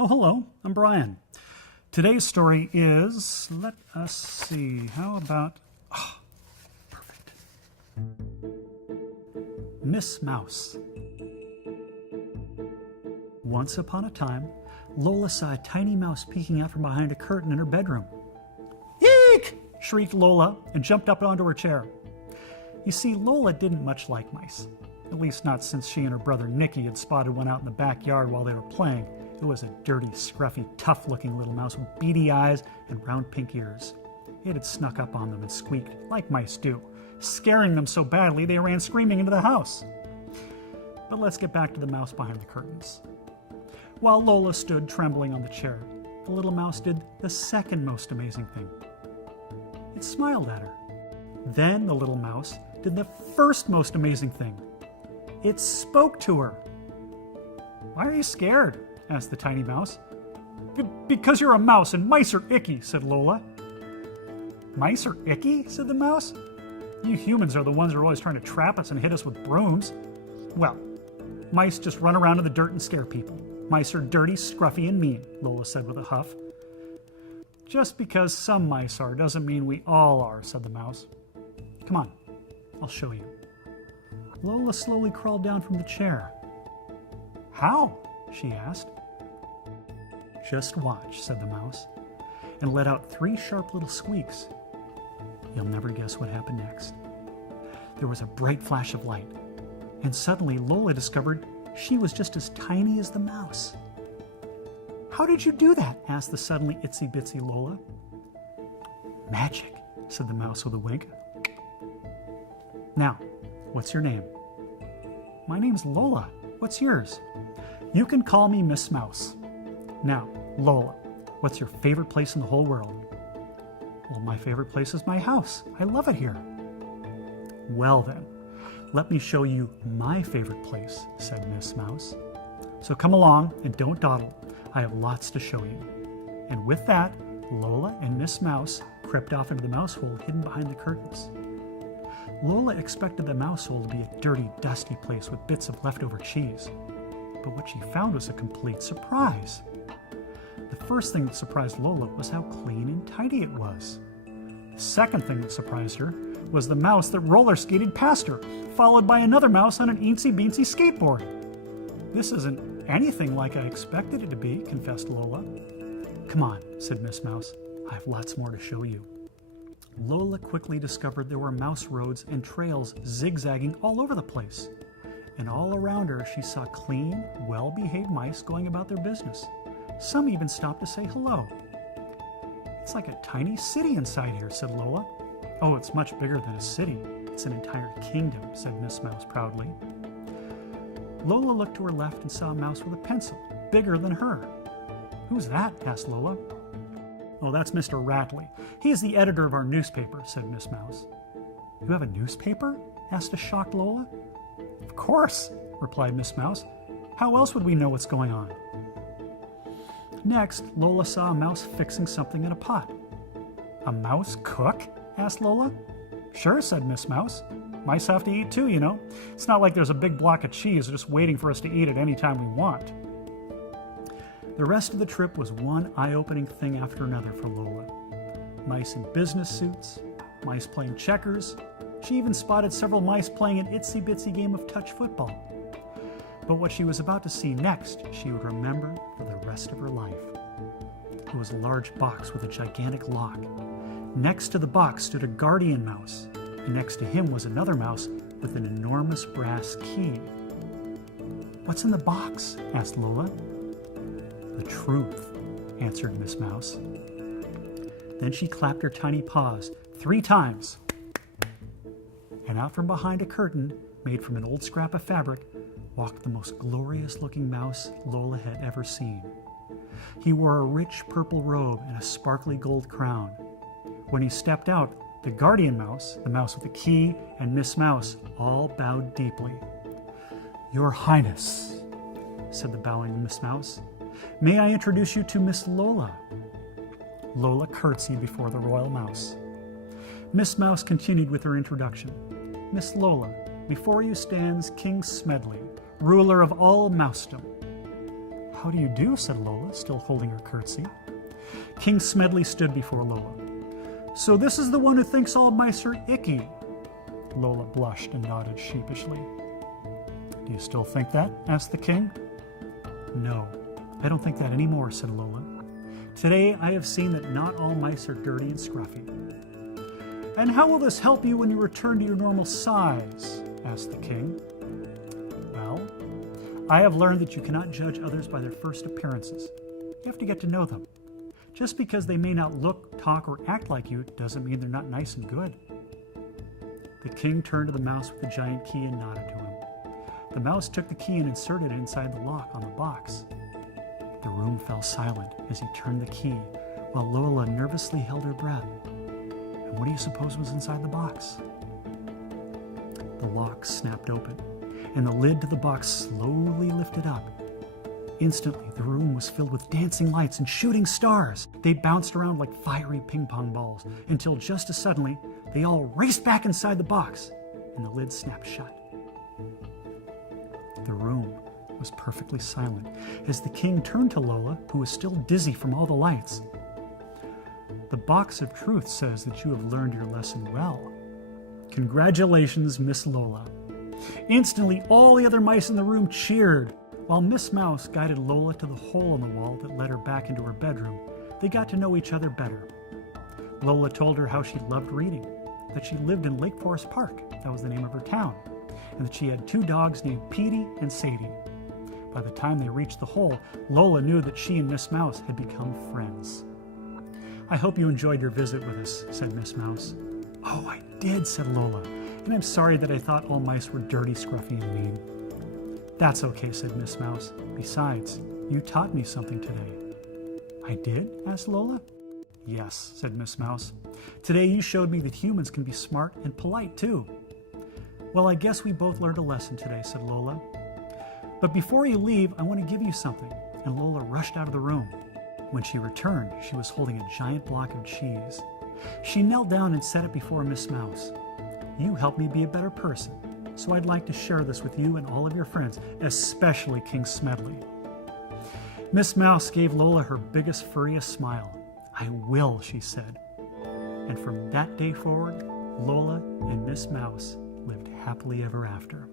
Oh, hello, I'm Brian. Today's story is, let us see, how about, perfect. Miss Mouse. Once upon a time, Lola saw a tiny mouse peeking out from behind a curtain in her bedroom. Eek! Shrieked Lola and jumped up onto her chair. You see, Lola didn't much like mice. At least not since she and her brother Nicky had spotted one out in the backyard while they were playing. It was a dirty, scruffy, tough-looking little mouse with beady eyes and round pink ears. It had snuck up on them and squeaked, like mice do, scaring them so badly they ran screaming into the house. But let's get back to the mouse behind the curtains. While Lola stood trembling on the chair, the little mouse did the second most amazing thing. It smiled at her. Then the little mouse did the first most amazing thing. It spoke to her. "Why are you scared?" asked the tiny mouse. Because you're a mouse and mice are icky," said Lola. "Mice are icky?" said the mouse. "You humans are the ones who are always trying to trap us and hit us with brooms." "Well, mice just run around in the dirt and scare people. Mice are dirty, scruffy, and mean," Lola said with a huff. "Just because some mice are doesn't mean we all are," said the mouse. "Come on, I'll show you." Lola slowly crawled down from the chair. "How?" she asked. "Just watch," said the mouse, and let out 3 sharp little squeaks. You'll never guess what happened next. There was a bright flash of light, and suddenly Lola discovered she was just as tiny as the mouse. "How did you do that?" asked the suddenly itsy-bitsy Lola. "Magic," said the mouse with a wink. "Now, what's your name?" "My name's Lola. What's yours?" "You can call me Miss Mouse. Now, Lola, what's your favorite place in the whole world?" "Well, my favorite place is my house. I love it here." "Well then, let me show you my favorite place," said Miss Mouse. "So come along and don't dawdle. I have lots to show you." And with that, Lola and Miss Mouse crept off into the mouse hole hidden behind the curtains. Lola expected the mouse hole to be a dirty, dusty place with bits of leftover cheese. But what she found was a complete surprise. The first thing that surprised Lola was how clean and tidy it was. The second thing that surprised her was the mouse that roller skated past her, followed by another mouse on an eensy-beensy skateboard. "This isn't anything like I expected it to be," confessed Lola. "Come on," said Miss Mouse. "I have lots more to show you." Lola quickly discovered there were mouse roads and trails zigzagging all over the place. And all around her she saw clean, well-behaved mice going about their business. Some even stopped to say hello. "It's like a tiny city inside here," said Lola. "Oh, it's much bigger than a city. It's an entire kingdom," said Miss Mouse proudly. Lola looked to her left and saw a mouse with a pencil, bigger than her. "Who's that?" asked Lola. "Oh, that's Mr. Ratley. He is the editor of our newspaper," said Miss Mouse. "You have a newspaper?" asked a shocked Lola. "Of course," replied Miss Mouse. "How else would we know what's going on?" Next, Lola saw a mouse fixing something in a pot. "A mouse cook?" asked Lola. "Sure," said Miss Mouse. "Mice have to eat too, you know. It's not like there's a big block of cheese just waiting for us to eat it any time we want." The rest of the trip was one eye-opening thing after another for Lola. Mice in business suits, mice playing checkers. She even spotted several mice playing an itsy-bitsy game of touch football. But what she was about to see next, she would remember for the rest of her life. It was a large box with a gigantic lock. Next to the box stood a guardian mouse, and next to him was another mouse with an enormous brass key. "What's in the box?" asked Lola. "The truth," answered Miss Mouse. Then she clapped her tiny paws 3 times. And out from behind a curtain, made from an old scrap of fabric, walked the most glorious-looking mouse Lola had ever seen. He wore a rich purple robe and a sparkly gold crown. When he stepped out, the guardian mouse, the mouse with the key, and Miss Mouse all bowed deeply. "Your Highness," said the bowing Miss Mouse, "may I introduce you to Miss Lola?" Lola curtsied before the royal mouse. Miss Mouse continued with her introduction. "Miss Lola, before you stands King Smedley, ruler of all mousedom." "How do you do?" said Lola, still holding her curtsy. King Smedley stood before Lola. "So this is the one who thinks all mice are icky." Lola blushed and nodded sheepishly. "Do you still think that?" asked the king. "No, I don't think that anymore," said Lola. "Today I have seen that not all mice are dirty and scruffy." "And how will this help you when you return to your normal size?" asked the king. "Well, I have learned that you cannot judge others by their first appearances. You have to get to know them. Just because they may not look, talk, or act like you doesn't mean they're not nice and good." The king turned to the mouse with the giant key and nodded to him. The mouse took the key and inserted it inside the lock on the box. The room fell silent as he turned the key, while Lola nervously held her breath. And what do you suppose was inside the box? The lock snapped open, and the lid to the box slowly lifted up. Instantly, the room was filled with dancing lights and shooting stars. They bounced around like fiery ping-pong balls, until just as suddenly, they all raced back inside the box, and the lid snapped shut. The room was perfectly silent as the king turned to Lola, who was still dizzy from all the lights. "The box of truth says that you have learned your lesson well. Congratulations, Miss Lola." Instantly, all the other mice in the room cheered. While Miss Mouse guided Lola to the hole in the wall that led her back into her bedroom, they got to know each other better. Lola told her how she loved reading, that she lived in Lake Forest Park, that was the name of her town, and that she had 2 dogs named Petey and Sadie. By the time they reached the hole, Lola knew that she and Miss Mouse had become friends. "I hope you enjoyed your visit with us," said Miss Mouse. "Oh, I did," said Lola, "and I'm sorry that I thought all mice were dirty, scruffy, and mean." "That's okay," said Miss Mouse. "Besides, you taught me something today." "I did?" asked Lola. "Yes," said Miss Mouse. "Today you showed me that humans can be smart and polite too." "Well, I guess we both learned a lesson today," said Lola. "But before you leave, I want to give you something." And Lola rushed out of the room. When she returned, she was holding a giant block of cheese. She knelt down and set it before Miss Mouse. "You helped me be a better person, so I'd like to share this with you and all of your friends, especially King Smedley." Miss Mouse gave Lola her biggest, furriest smile. "I will," she said. And from that day forward, Lola and Miss Mouse lived happily ever after.